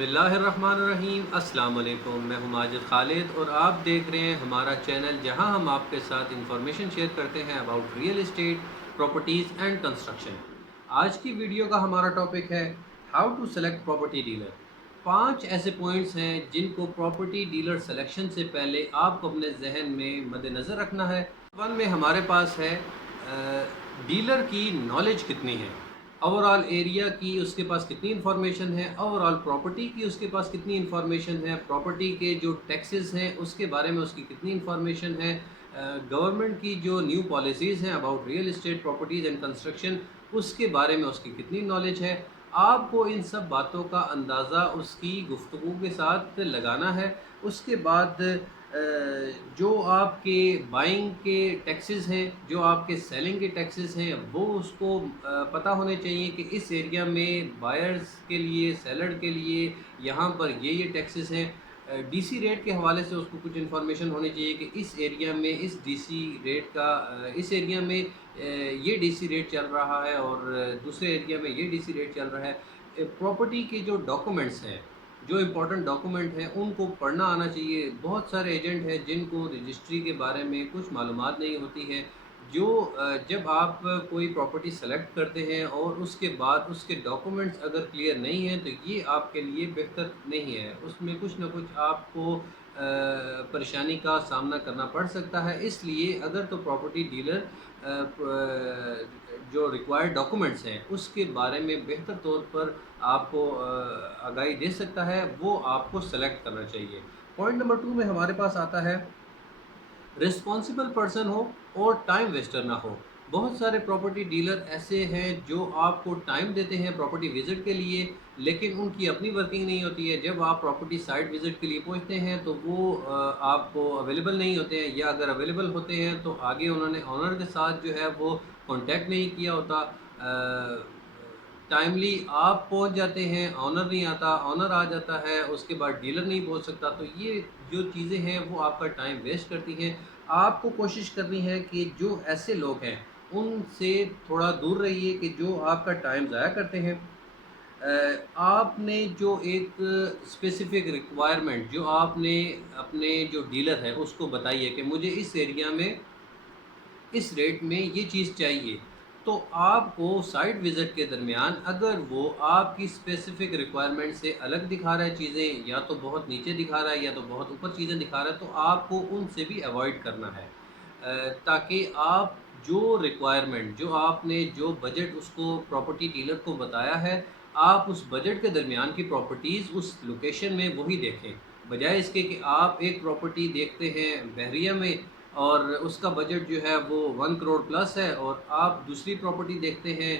बिस्मिल्लाहिर्रहमानिर्रहीम। अस्सलाम वालेकुम। मैं हूं माजिद खालिद और आप देख रहे हैं हमारा चैनल, जहां हम आपके साथ इंफॉर्मेशन शेयर करते हैं about real estate, properties and construction. आज की वीडियो का हमारा टॉपिक है how to select property dealer. 5 ऐसे पॉइंट्स हैं जिनको प्रॉपर्टी डीलर सिलेक्शन से पहले आपको अपने जहन में मद्देनज़र रखना है। वन में हमारे पास है डीलर की नॉलेज कितनी है, ओवरऑल एरिया की उसके पास कितनी इन्फॉर्मेशन है, ओवरऑल प्रॉपर्टी की उसके पास कितनी इन्फॉर्मेशन है, प्रॉपर्टी के जो टैक्सेस हैं उसके बारे में उसकी कितनी इन्फॉर्मेशन है, गवर्नमेंट की जो न्यू पॉलिसीज़ हैं about real estate, properties and construction, उसके बारे में उसकी कितनी नॉलेज है। आपको इन सब बातों का अंदाज़ा उसकी गुफ्तगू के साथ लगाना है। उसके बाद जो आपके बाइंग के टैक्सेस हैं, जो आपके सेलिंग के टैक्सेस हैं, वो उसको पता होने चाहिए कि इस एरिया में बायर्स के लिए, सेलर के लिए यहाँ पर ये टैक्सेस हैं। डीसी रेट के हवाले से उसको कुछ इन्फॉर्मेशन होनी चाहिए कि इस एरिया में इस डीसी रेट का इस एरिया में ये डीसी रेट चल रहा है और दूसरे एरिया में ये डीसी रेट चल रहा है। प्रॉपर्टी के जो डॉक्यूमेंट्स हैं, जो इम्पोर्टेंट डॉक्यूमेंट हैं, उनको पढ़ना आना चाहिए। बहुत सारे एजेंट हैं जिनको रजिस्ट्री के बारे में कुछ मालूमात नहीं होती है। जो जब आप कोई प्रॉपर्टी सेलेक्ट करते हैं और उसके बाद उसके डॉक्यूमेंट्स अगर क्लियर नहीं हैं तो ये आपके लिए बेहतर नहीं है। उसमें कुछ ना कुछ आपको परेशानी का सामना करना पड़ सकता है। इसलिए अगर तो प्रॉपर्टी डीलर जो रिक्वायर्ड डॉक्यूमेंट्स हैं उसके बारे में बेहतर तौर पर आपको आगाही दे सकता है, वो आपको सेलेक्ट करना चाहिए। पॉइंट नंबर 2 में हमारे पास आता है रिस्पॉन्सिबल पर्सन हो और टाइम वेस्टर ना हो। बहुत सारे प्रॉपर्टी डीलर ऐसे हैं जो आपको टाइम देते हैं प्रॉपर्टी विज़िट के लिए, लेकिन उनकी अपनी वर्किंग नहीं होती है। जब आप प्रॉपर्टी साइट विज़िट के लिए पहुंचते हैं तो वो आपको अवेलेबल नहीं होते हैं, या अगर अवेलेबल होते हैं तो आगे उन्होंने ऑनर के साथ जो है वो कांटेक्ट नहीं किया होता। टाइमली आप पहुंच जाते हैं, ऑनर नहीं आता, ऑनर आ जाता है, उसके बाद डीलर नहीं पहुंच सकता। तो ये जो चीज़ें हैं वो आपका टाइम वेस्ट करती हैं। आपको कोशिश करनी है कि जो ऐसे लोग हैं उनसे थोड़ा दूर रहिए कि जो आपका टाइम ज़ाया करते हैं। आपने जो एक स्पेसिफ़िक रिक्वायरमेंट जो आपने अपने जो डीलर है उसको बताई है कि मुझे इस एरिया में इस रेट में ये चीज़ चाहिए, तो आपको साइट विज़िट के दरमियान अगर वो आपकी स्पेसिफ़िक रिक्वायरमेंट से अलग दिखा रहा है चीज़ें, या तो बहुत नीचे दिखा रहा है या तो बहुत ऊपर चीज़ें दिखा रहा है, तो आपको उनसे भी अवॉइड करना है। ताकि आप जो रिक्वायरमेंट जो आपने जो बजट उसको प्रॉपर्टी डीलर को बताया है, आप उस बजट के दरमियान की प्रॉपर्टीज़ उस लोकेशन में वही देखें। बजाय इसके कि आप एक प्रॉपर्टी देखते हैं बहरिया में और उसका बजट जो है वो 1 करोड़ प्लस है, और आप दूसरी प्रॉपर्टी देखते हैं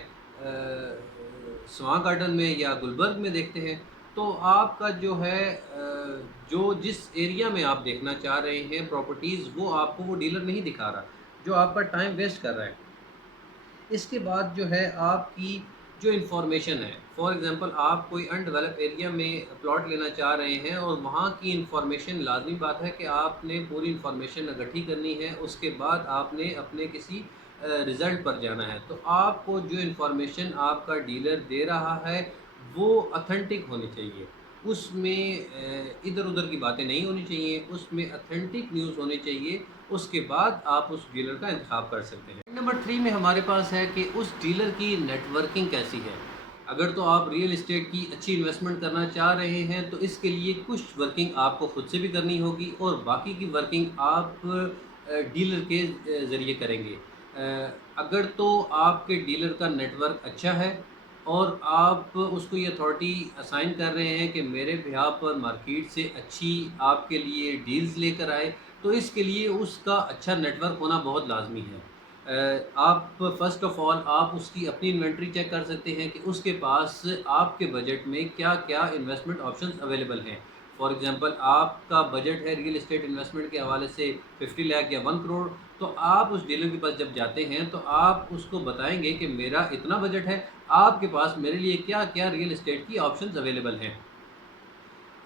स्वां गार्डन में या गुलबर्ग में देखते हैं, तो आपका जो है जो जिस एरिया में आप देखना चाह रहे हैं प्रॉपर्टीज़, वो आपको वो डीलर नहीं दिखा रहा, जो आपका टाइम वेस्ट कर रहा है। इसके बाद जो है आपकी जो इन्फॉर्मेशन है, फॉर एग्ज़ाम्पल आप कोई अनडेवलप एरिया में प्लॉट लेना चाह रहे हैं और वहाँ की इन्फॉर्मेशन, लाज़मी बात है कि आपने पूरी इन्फॉर्मेशन इकट्ठी करनी है, उसके बाद आपने अपने किसी रिज़ल्ट पर जाना है। तो आपको जो इन्फॉर्मेशन आपका डीलर दे रहा है वो ऑथेंटिक होनी चाहिए। उसमें इधर-उधर की बातें नहीं होनी चाहिए, उसमें ऑथेंटिक न्यूज़ होनी चाहिए। उसके बाद आप उस डीलर का इंतखाब कर सकते हैं। नंबर 3 में हमारे पास है कि उस डीलर की नेटवर्किंग कैसी है। अगर तो आप रियल एस्टेट की अच्छी इन्वेस्टमेंट करना चाह रहे हैं तो इसके लिए कुछ वर्किंग आपको खुद से भी करनी होगी और बाकी की वर्किंग आप डीलर के ज़रिए करेंगे। अगर तो आपके डीलर का नेटवर्क अच्छा है और आप उसको ये अथॉरिटी असाइन कर रहे हैं कि मेरे बिहाफ़ पर मार्केट से अच्छी आपके लिए डील्स लेकर आए, तो इसके लिए उसका अच्छा नेटवर्क होना बहुत लाज़मी है। आप फ़र्स्ट ऑफ़ ऑल आप उसकी अपनी इन्वेंटरी चेक कर सकते हैं कि उसके पास आपके बजट में क्या-क्या इन्वेस्टमेंट ऑप्शंस अवेलेबल हैं। फॉर एग्ज़ाम्पल आपका बजट है रियल एस्टेट इन्वेस्टमेंट के हवाले से 50 लाख या 1 करोड़, तो आप उस डीलर के पास जब जाते हैं तो आप उसको बताएँगे कि मेरा इतना बजट है, आपके पास मेरे लिए क्या-क्या रियल एस्टेट की ऑप्शंस अवेलेबल हैं।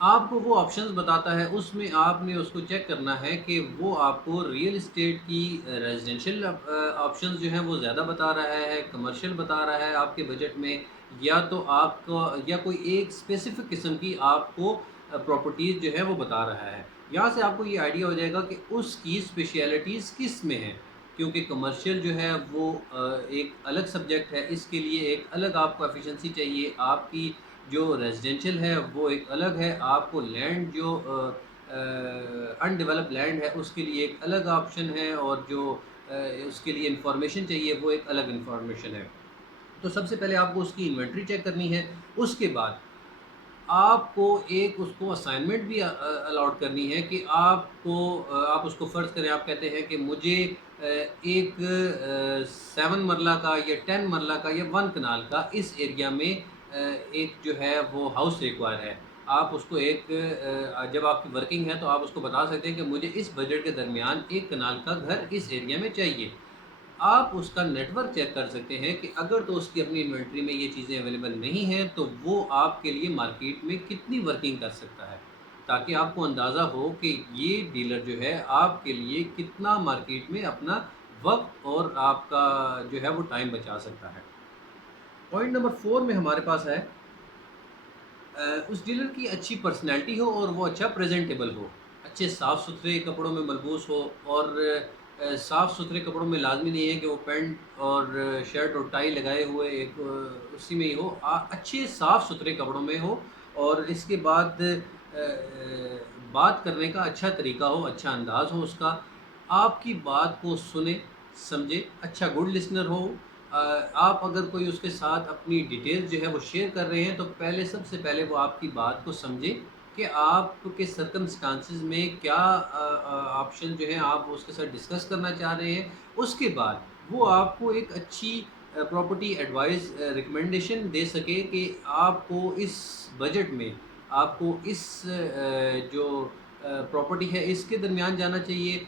आपको वो ऑप्शंस बताता है, उसमें आपने उसको चेक करना है कि वो आपको रियल एस्टेट की रेज़िडेंशियल ऑप्शंस जो हैं वो ज़्यादा बता रहा है, कमर्शियल बता रहा है आपके बजट में, یا تو آپ کو یا کوئی ایک اسپیسیفک قسم کی آپ کو پراپرٹیز جو ہے وہ بتا رہا ہے. یہاں سے آپ کو یہ آئیڈیا ہو جائے گا کہ اس کی اسپیشیلٹیز کس میں ہیں، کیونکہ کمرشل جو ہے وہ ایک الگ سبجیکٹ ہے. اس کے لیے ایک الگ آپ کو ایفیشنسی چاہیے. آپ کی جو ریزیڈینشیل ہے وہ ایک الگ ہے. آپ کو لینڈ جو ان ڈیولپ لینڈ ہے اس کے لیے ایک الگ آپشن ہے، اور جو اس کے لیے انفارمیشن چاہیے وہ ایک الگ انفارمیشن ہے. تو سب سے پہلے آپ کو اس کی انوینٹری چیک کرنی ہے. اس کے بعد آپ کو ایک اس کو اسائنمنٹ بھی الاٹ کرنی ہے کہ آپ اس کو فرض کریں، آپ کہتے ہیں کہ مجھے ایک 7 مرلہ کا یا 10 مرلہ کا یا 1 کنال کا اس ایریا میں ایک جو ہے وہ ہاؤس ریکوائر ہے. آپ اس کو ایک جب آپ کی ورکنگ ہے تو آپ اس کو بتا سکتے ہیں کہ مجھے اس بجٹ کے درمیان 1 کنال کا گھر اس ایریا میں چاہیے. آپ اس کا نیٹ ورک چیک کر سکتے ہیں کہ اگر تو اس کی اپنی انوینٹری میں یہ چیزیں اویلیبل نہیں ہیں تو وہ آپ کے لیے مارکیٹ میں کتنی ورکنگ کر سکتا ہے، تاکہ آپ کو اندازہ ہو کہ یہ ڈیلر جو ہے آپ کے لیے کتنا مارکیٹ میں اپنا وقت اور آپ کا جو ہے وہ ٹائم بچا سکتا ہے. پوائنٹ نمبر 4 میں ہمارے پاس ہے اس ڈیلر کی اچھی پرسنالٹی ہو اور وہ اچھا پریزنٹیبل ہو، اچھے صاف ستھرے کپڑوں میں ملبوس ہو. اور صاف ستھرے کپڑوں میں لازمی نہیں ہے کہ وہ پینٹ اور شرٹ اور ٹائی لگائے ہوئے ایک اسی میں ہی ہو. اچھے صاف ستھرے کپڑوں میں ہو، اور اس کے بعد بات کرنے کا اچھا طریقہ ہو، اچھا انداز ہو اس کا. آپ کی بات کو سنے سمجھے، اچھا گڈ لسنر ہو. آپ اگر کوئی اس کے ساتھ اپنی ڈیٹیل جو ہے وہ شیئر کر رہے ہیں تو سب سے پہلے وہ آپ کی بات کو سمجھے کہ آپ کے سرکمسٹانسز میں کیا آپشن جو ہیں آپ اس کے ساتھ ڈسکس کرنا چاہ رہے ہیں. اس کے بعد وہ آپ کو ایک اچھی پراپرٹی ایڈوائز ریکمنڈیشن دے سکے کہ آپ کو اس بجٹ میں آپ کو اس جو پراپرٹی ہے اس کے درمیان جانا چاہیے.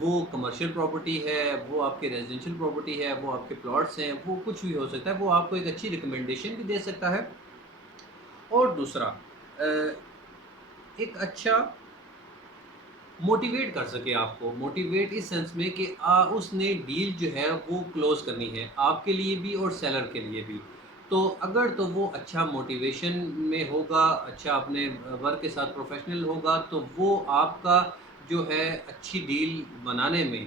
وہ کمرشل پراپرٹی ہے، وہ آپ کے ریزیڈینشیل پراپرٹی ہے، وہ آپ کے پلاٹس ہیں، وہ کچھ بھی ہو سکتا ہے. وہ آپ کو ایک اچھی ریکمنڈیشن بھی دے سکتا ہے. اور دوسرا ایک اچھا موٹیویٹ کر سکے آپ کو، موٹیویٹ اس سینس میں کہ اس نے ڈیل جو ہے وہ کلوز کرنی ہے آپ کے لیے بھی اور سیلر کے لیے بھی. تو اگر تو وہ اچھا موٹیویشن میں ہوگا، اچھا اپنے ورک کے ساتھ پروفیشنل ہوگا، تو وہ آپ کا جو ہے اچھی ڈیل بنانے میں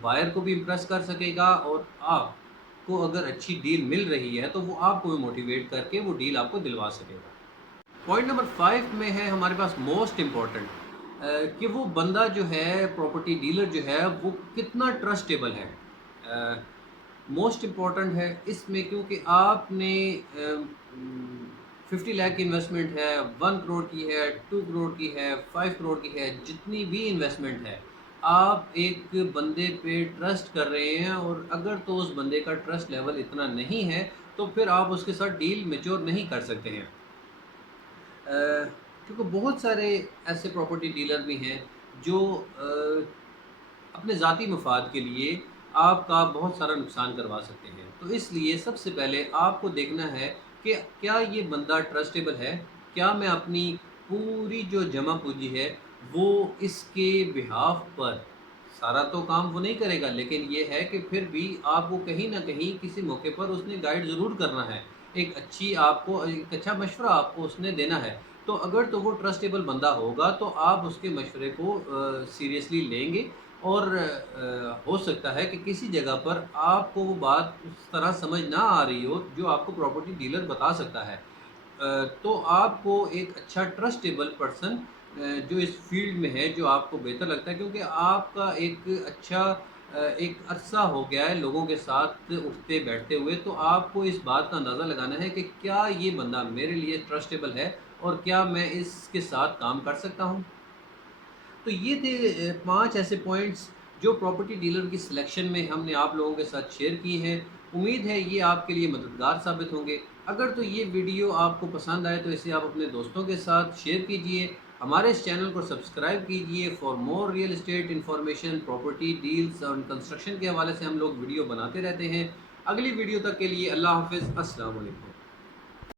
بائر کو بھی امپریس کر سکے گا، اور آپ کو اگر اچھی ڈیل مل رہی ہے تو وہ آپ کو بھی موٹیویٹ کر کے وہ ڈیل آپ کو دلوا سکے گا. پوائنٹ نمبر 5 میں ہے ہمارے پاس موسٹ امپورٹنٹ کہ وہ بندہ جو ہے پراپرٹی ڈیلر جو ہے وہ کتنا ٹرسٹیبل ہے. موسٹ امپورٹنٹ ہے اس میں، کیونکہ آپ نے 50 لاکھ کی انویسٹمنٹ ہے، 1 کروڑ کی ہے، 2 کروڑ کی ہے، 5 کروڑ کی ہے، جتنی بھی انویسٹمنٹ ہے آپ ایک بندے پہ ٹرسٹ کر رہے ہیں. اور اگر تو اس بندے کا ٹرسٹ لیول اتنا نہیں ہے تو پھر آپ اس کے ساتھ ڈیل میچور نہیں کر سکتے ہیں. کیونکہ بہت سارے ایسے پراپرٹی ڈیلر بھی ہیں جو اپنے ذاتی مفاد کے لیے آپ کا بہت سارا نقصان کروا سکتے ہیں. تو اس لیے سب سے پہلے آپ کو دیکھنا ہے کہ کیا یہ بندہ ٹرسٹیبل ہے، کیا میں اپنی پوری جو جمع پونجی ہے وہ اس کے بہاف پر، سارا تو کام وہ نہیں کرے گا لیکن یہ ہے کہ پھر بھی آپ کو کہیں نہ کہیں کسی موقع پر اس نے گائیڈ ضرور کرنا ہے، ایک اچھا مشورہ آپ کو اس نے دینا ہے. تو اگر تو وہ ٹرسٹیبل بندہ ہوگا تو آپ اس کے مشورے کو سیریسلی لیں گے. اور ہو سکتا ہے کہ کسی جگہ پر آپ کو وہ بات اس طرح سمجھ نہ آ رہی ہو جو آپ کو پراپرٹی ڈیلر بتا سکتا ہے. تو آپ کو ایک اچھا ٹرسٹیبل پرسن جو اس فیلڈ میں ہے، جو آپ کو بہتر لگتا ہے، کیونکہ آپ کا ایک اچھا ایک عرصہ ہو گیا ہے لوگوں کے ساتھ اٹھتے بیٹھتے ہوئے، تو آپ کو اس بات کا اندازہ لگانا ہے کہ کیا یہ بندہ میرے لیے ٹرسٹیبل ہے اور کیا میں اس کے ساتھ کام کر سکتا ہوں. تو یہ تھے 5 ایسے پوائنٹس جو پراپرٹی ڈیلر کی سلیکشن میں ہم نے آپ لوگوں کے ساتھ شیئر کی ہیں. امید ہے یہ آپ کے لیے مددگار ثابت ہوں گے. اگر تو یہ ویڈیو آپ کو پسند آئے تو اسے آپ اپنے دوستوں کے ساتھ شیئر کیجئے. ہمارے اس چینل کو سبسکرائب کیجئے for more real estate information, property deals اور کنسٹرکشن کے حوالے سے ہم لوگ ویڈیو بناتے رہتے ہیں. اگلی ویڈیو تک کے لیے اللہ حافظ، السلام علیکم.